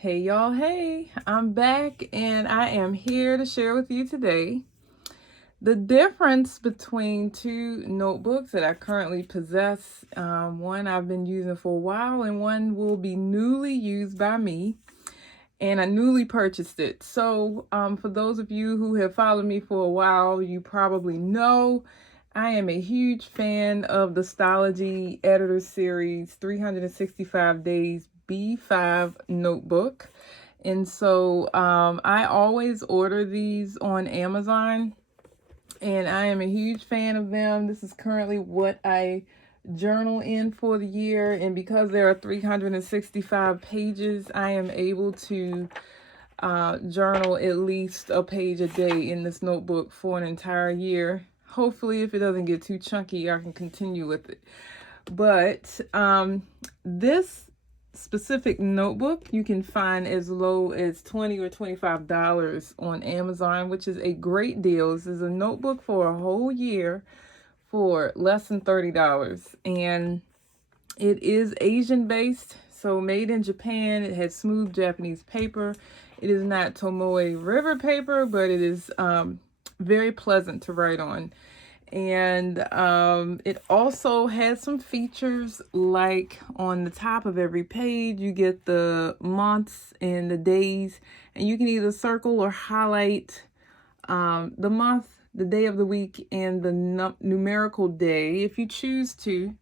Hey y'all, hey, I'm back and I am here to share with you today the difference between two notebooks that I currently possess. One I've been using for a while and one will be newly used by me, and I newly purchased it. So for those of you who have followed me for a while, you probably know I am a huge fan of the Stalogy Editor Series 365 Days B5 notebook. And so I always order these on Amazon, and I am a huge fan of them. This is currently what I journal in for the year, and because there are 365 pages, I am able to journal at least a page a day in this notebook for an entire year. Hopefully, if it doesn't get too chunky, I can continue with it. But this specific notebook you can find as low as $20 or $25 on Amazon, which is a great deal. This is a notebook for a whole year for less than $30, and it is Asian based, so made in Japan. It has smooth Japanese paper. It is not Tomoe River paper, but it is very pleasant to write on. And it also has some features, like on the top of every page you get the months and the days, and you can either circle or highlight the month, the day of the week, and the numerical day if you choose to.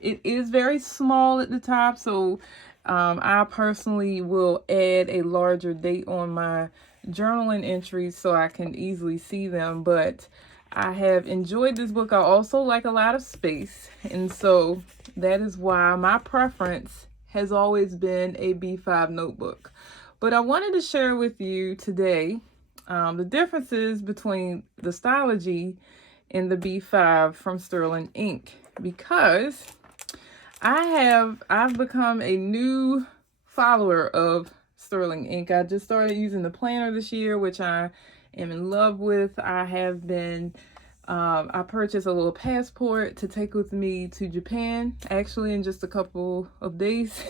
It is very small at the top, so I personally will add a larger date on my journaling entries so I can easily see them. But I have enjoyed this book. I also like a lot of space, and so that is why my preference has always been a B5 notebook. But I wanted to share with you today the differences between the Stalogy and the B5 from Sterling Ink, because I've become a new follower of Sterling Ink. I just started using the planner this year, which I am in love with. I purchased a little passport to take with me to Japan, actually in just a couple of days.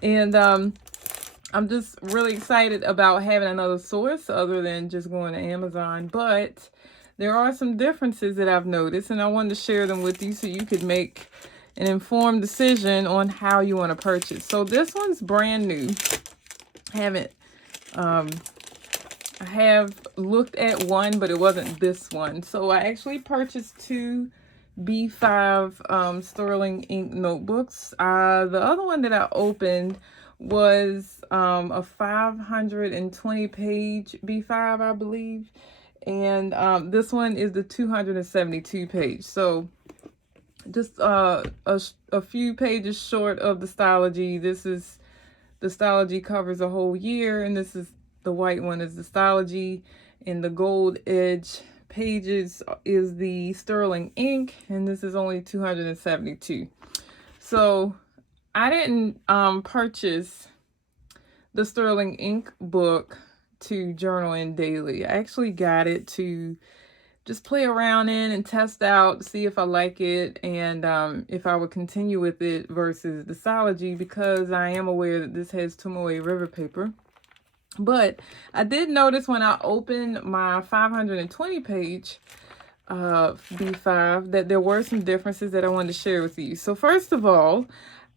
And I'm just really excited about having another source other than just going to Amazon. But there are some differences that I've noticed, and I wanted to share them with you so you could make an informed decision on how you want to purchase. So this one's brand new. I have looked at one, but it wasn't this one. So I actually purchased two B5 Sterling Ink notebooks. The other one that I opened was a 520 page B5, I believe. And this one is the 272 page. So just a few pages short of the Stalogy. The Stalogy covers a whole year, and this is the white one is the Stalogy, and the gold edge pages is the Sterling Ink, and this is only 272. So I didn't purchase the Sterling Ink book to journal in daily. I actually got it to just play around in and test out, see if I like it, and if I would continue with it versus the Stalogy, because I am aware that this has Tomoe River paper. But I did notice when I opened my 520 page B5 that there were some differences that I wanted to share with you. So first of all,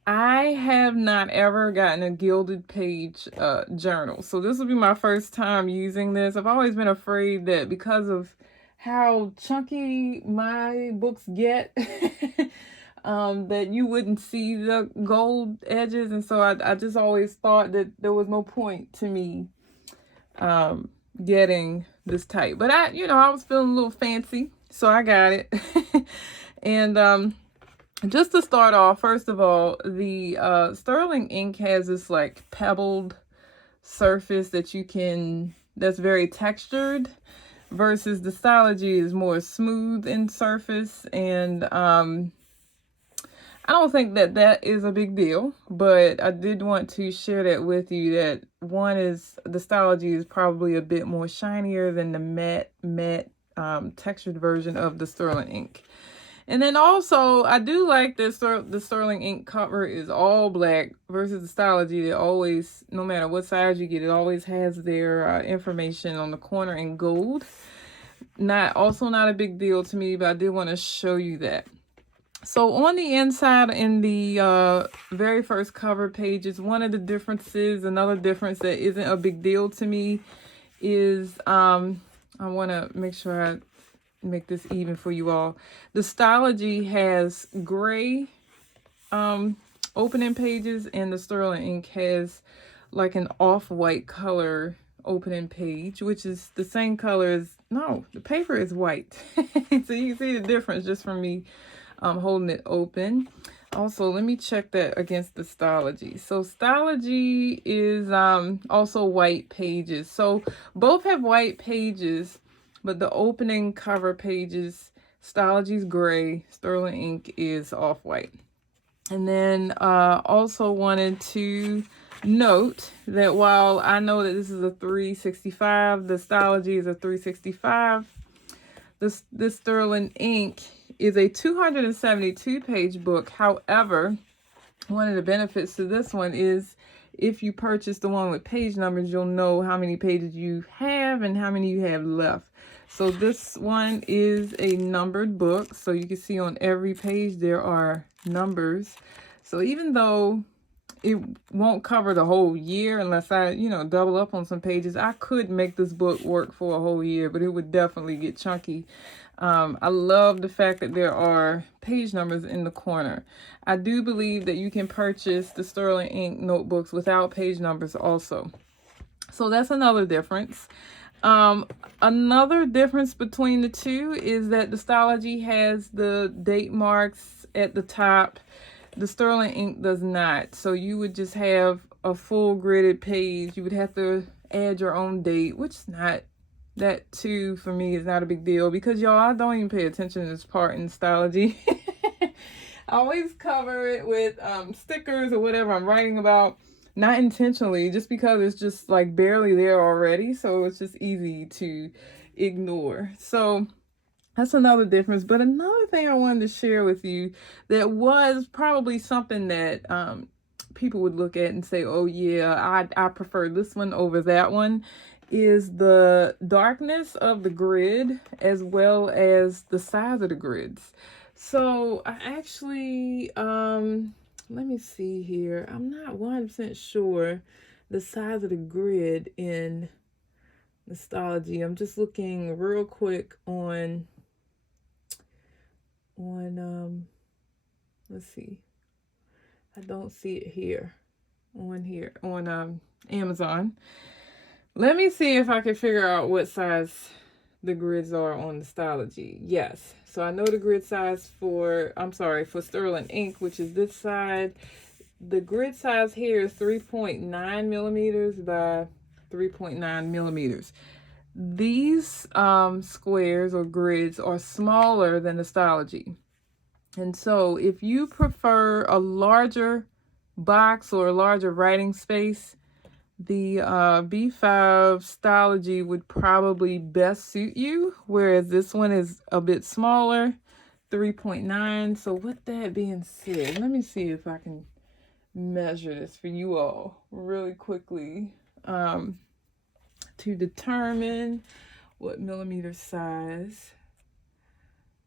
I have not ever gotten a gilded page journal. So this will be my first time using this. I've always been afraid that because of how chunky my books get, that you wouldn't see the gold edges. And so I just always thought that there was no point to me getting this type. But I was feeling a little fancy, so I got it. And just to start off, first of all, the Sterling Ink has this like pebbled surface that's very textured, versus the Stalogy is more smooth in surface. And I don't think that is a big deal, but I did want to share that with you, that the Stalogy is probably a bit more shinier than the matte textured version of the Sterling Ink. And then also, I do like this. The Sterling ink cover is all black versus the Stalogy. They always, no matter what size you get, it always has their information on the corner in gold. Not a big deal to me, but I did want to show you that. So on the inside, in the very first cover pages, one of the differences, another difference that isn't a big deal to me is, I want to make sure I make this even for you all. The Stalogy has gray opening pages, and the Sterling ink has like an off-white color opening page, which is the same color as, no, the paper is white. So you can see the difference just from me holding it open. Also, let me check that against the Stalogy. So Stalogy is also white pages. So both have white pages, but the opening cover pages, Stalogy's gray, Sterling ink is off-white. And then also wanted to note that while I know that this is a 365, the Stalogy is a 365, this Sterling ink is a 272-page book. However, one of the benefits to this one is if you purchase the one with page numbers, you'll know how many pages you have and how many you have left. So this one is a numbered book. So you can see on every page there are numbers. So even though it won't cover the whole year unless I, double up on some pages, I could make this book work for a whole year, but it would definitely get chunky. I love the fact that there are page numbers in the corner. I do believe that you can purchase the Sterling ink notebooks without page numbers also. So that's another difference. Another difference between the two is that the Stalogy has the date marks at the top. The Sterling ink does not. So you would just have a full gridded page. You would have to add your own date, which is not, that too for me is not a big deal, because y'all, I don't even pay attention to this part in Stalogy. I always cover it with stickers or whatever I'm writing about, not intentionally, just because it's just like barely there already. So it's just easy to ignore. So that's another difference. But another thing I wanted to share with you that was probably something that people would look at and say, oh yeah, I prefer this one over that one, is the darkness of the grid as well as the size of the grids. So I actually, let me see here. I'm not 100% sure the size of the grid in the Stalogy. I'm just looking real quick on let's see. I don't see it here on Amazon. Let me see if I can figure out what size the grids are on the Stalogy. Yes. So I know the grid size for Sterling ink, which is this side. The grid size here is 3.9 millimeters by 3.9 millimeters. These squares or grids are smaller than the Stalogy. And so if you prefer a larger box or a larger writing space, the B5 Stalogy would probably best suit you, whereas this one is a bit smaller, 3.9. So with that being said, let me see if I can measure this for you all really quickly to determine what millimeter size.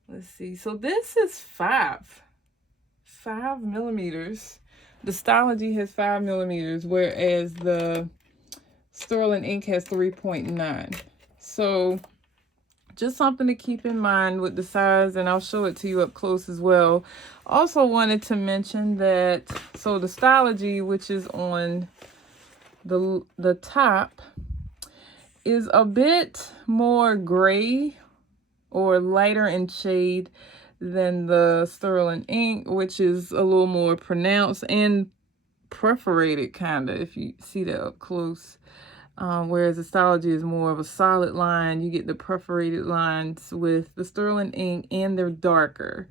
Let's see. So this is 5 millimeters. The Stalogy has 5 millimeters, whereas the Sterling ink has 3.9. So just something to keep in mind with the size, and I'll show it to you up close as well. Also wanted to mention that, so the Stalogy, which is on the top, is a bit more gray or lighter in shade than the Sterling ink, which is a little more pronounced and perforated, kind of, if you see that up close. Whereas the Stalogy is more of a solid line. You get the perforated lines with the Sterling ink, and they're darker.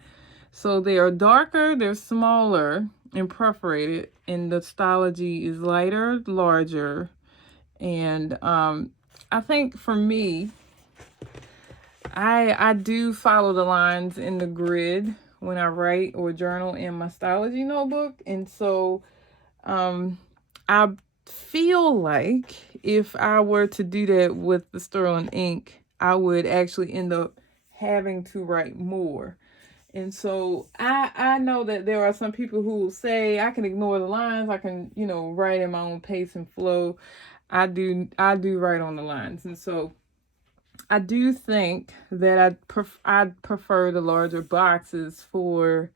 So they are darker, they're smaller and perforated, and the Stalogy is lighter, larger. And I think for me, I do follow the lines in the grid when I write or journal in my Stalogy notebook. And so I feel like if I were to do that with the sterling ink, I would actually end up having to write more. And so I know that there are some people who will say I can ignore the lines, I can, write in my own pace and flow. I do write on the lines. And so I do think that I'd prefer the larger boxes for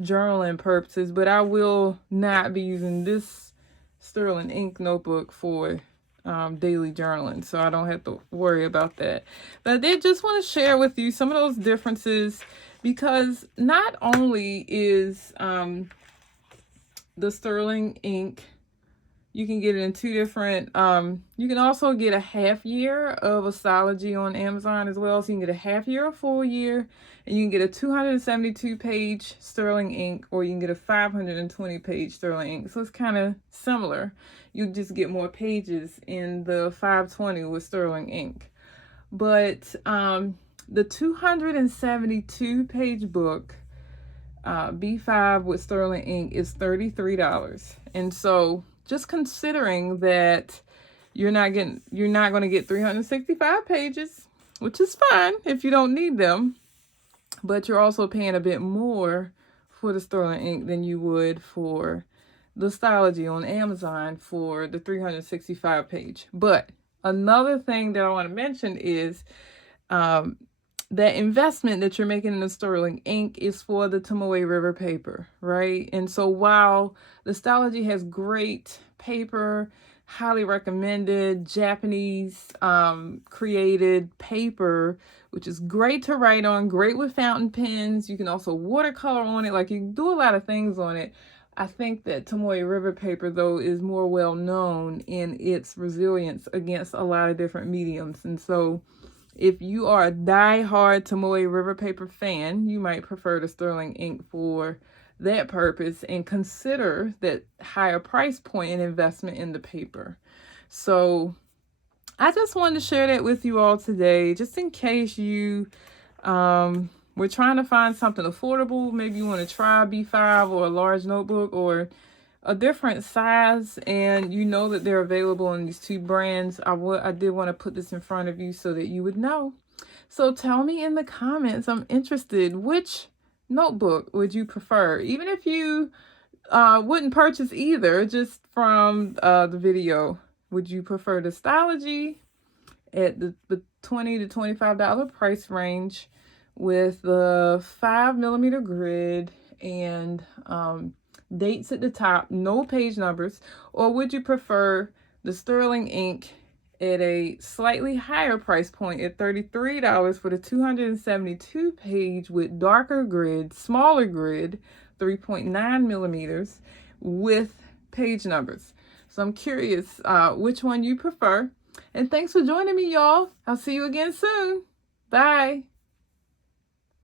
journaling purposes, but I will not be using this sterling ink notebook for daily journaling, so I don't have to worry about that. But I did just want to share with you some of those differences, because not only is the sterling ink, you can get it in two different, you can also get a half year of a Stalogy on Amazon as well. So you can get a half year or full year, and you can get a 272 page sterling ink, or you can get a 520 page sterling ink. So it's kind of similar. You just get more pages in the 520 with sterling ink. But the 272 page book, B5 with sterling ink, is $33. And so just considering that you're not going to get 365 pages, which is fine if you don't need them, but you're also paying a bit more for the sterling ink than you would for the Stalogy on Amazon for the 365 page. But another thing that I want to mention is that investment that you're making in the sterling ink is for the Tomoe River paper, right? And so while the Stalogy has great paper, highly recommended Japanese created paper, which is great to write on, great with fountain pens. You can also watercolor on it. Like, you can do a lot of things on it. I think that Tomoe River paper, though, is more well known in its resilience against a lot of different mediums. And so if you are a die-hard Tomoe River paper fan, you might prefer the sterling ink for that purpose, and consider that higher price point and investment in the paper. So I just wanted to share that with you all today, just in case you were trying to find something affordable. Maybe you want to try B5 or a large notebook or a different size, and you know that they're available in these two brands. I did want to put this in front of you so that you would know. So tell me in the comments, I'm interested, which notebook would you prefer? Even if you wouldn't purchase either, just from the video, would you prefer the Stalogy at the $20 to $25 price range with the 5mm grid and dates at the top, no page numbers, or would you prefer the sterling ink at a slightly higher price point at $33 for the 272 page with darker grid, smaller grid, 3.9 millimeters with page numbers? So I'm curious which one you prefer. And thanks for joining me, y'all. I'll see you again soon. Bye.